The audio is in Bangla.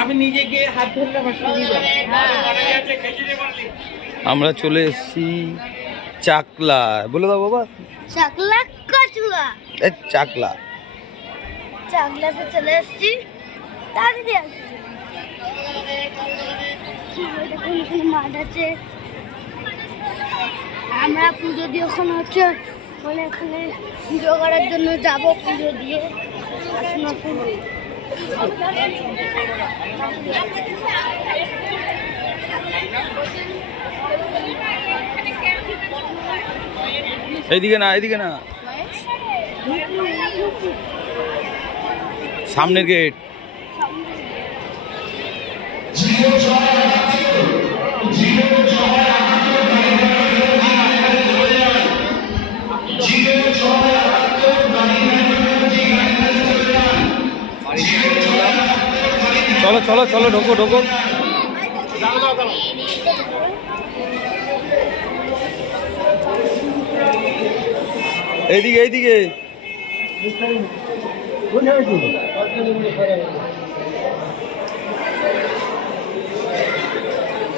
আমি নিজে গিয়ে হাত ধরলে আমার সুবিধা। আমরা চলে এসেছি চাকলা, বলে দাও বাবা। চাকলা কচুয়া, চাকলা চাকলাতে চলে এসেছি। তাড়াতাড়ি আসছি। এখানে মাঠ আছে, আমরা পুজো দিয়ে ওখানে হচ্ছে বলে এখানে পুজো করার জন্য যাবো, পুজো দিয়ে আসুন আসুন। এইদিকে না, এইদিকে না, সামনের গেট। চলো চলো চলো, ঢোকো ঢোকো। এইদিকে এইদিকে।